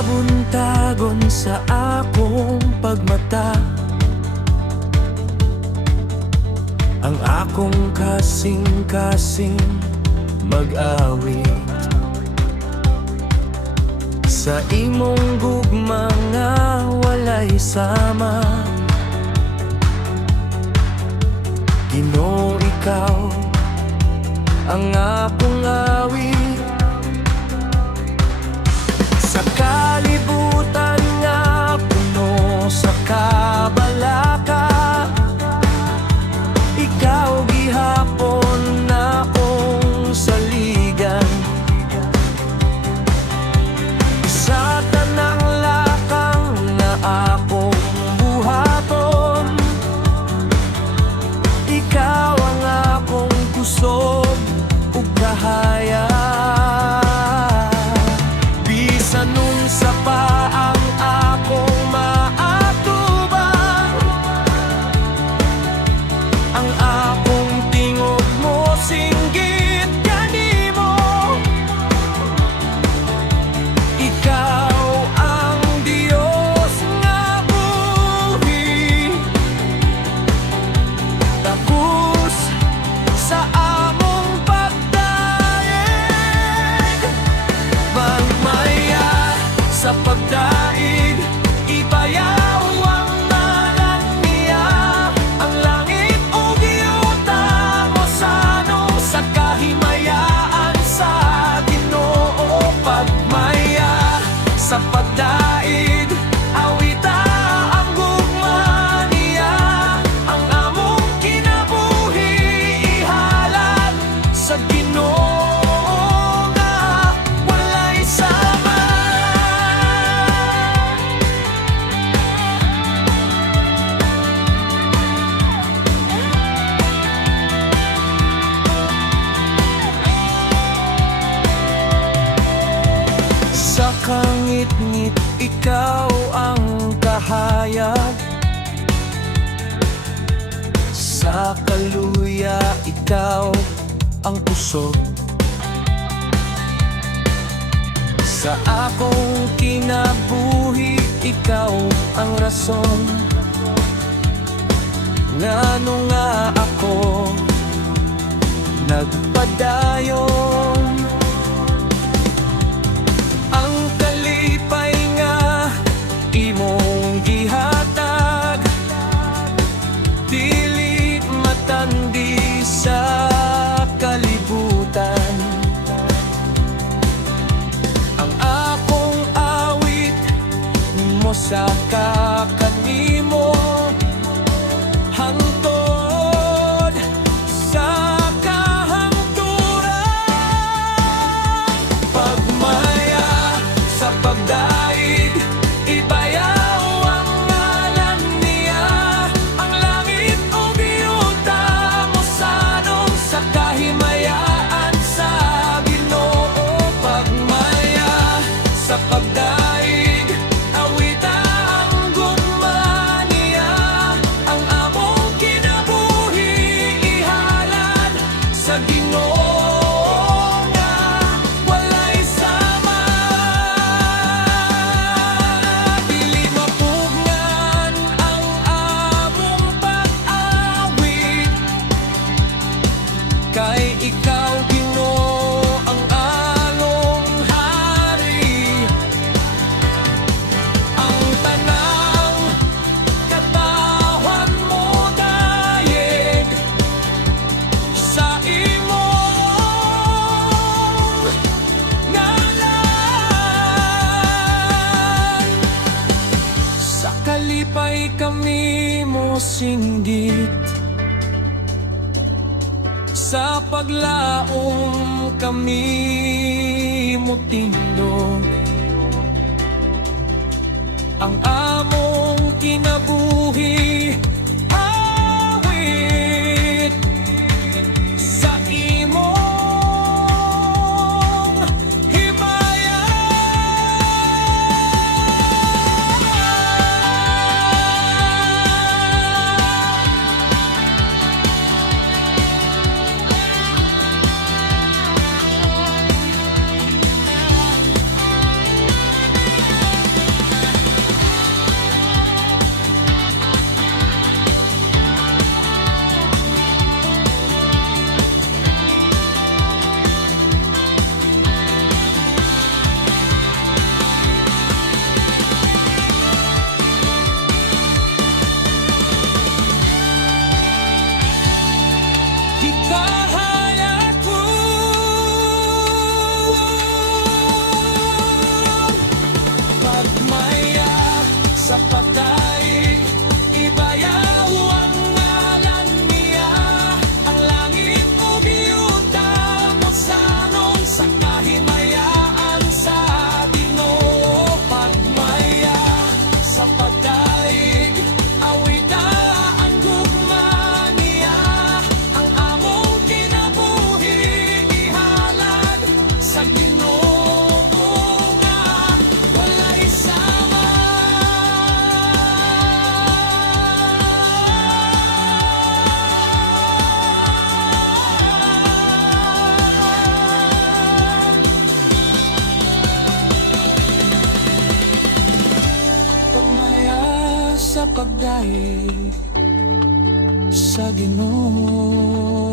Nabuntagon sa akong pagmata ang akong kasing-kasing mag-awit sa imong gugma nga walay sama. Ginoo, ikaw ang akong awit sa kalibutan nga puno sa kabalaka. Ikaw gihapon na akong saligan sa tanang lakang na akong buhaton. Ikaw ang akong kusog ug kahaya. Bisan nung sa paang akong maatubang, ang akong tingog mo singgit kanimo. Ikaw ang Dios nga buhi, takos sa among pagdaig. Magmaya sa pagdaig, ibayaw ang ngalan niya. Ang langit o giyuta mo sano sa kahimaya sa Ginoo. Pagmaya sa pagdaig, awita ang gugma niya. Ang among kinabuhi ihalad sa Ginoo nga walay sama. Sa kangit-ngit, ikaw ang kahayag. Sa kaluya, ikaw ang kusog. Sa akong kinabuhi, ikaw ang rason. Ngano nga ako nagpadayon. Ang kalipay nga imong gihatag, dili matandi sa kalibutan. Ang akong awit mo sa kakanimo, hangtod sa kahangturan. Pagmaya sa pagdaig, ibayaw ang ngalan niya. Ang langit o giyuta mo sanong sa kahimaya sa Ginoo. Pagmaya sa pagdaig, awita ang gugma niya. Ang among kinabuhi ihalad sa Ginoo nga walay sama. Dili mapugnan ang among pag-awit, kay ikaw Ginoo ang along hari. Ang tanang katawan mo dayeg sa imong ngalan. Sa kalipay kami mo singgit, sa paglaom kami mo tindog. Ang among kinabuhi awit sa imong himaya. sa pagdaig sa Ginoo.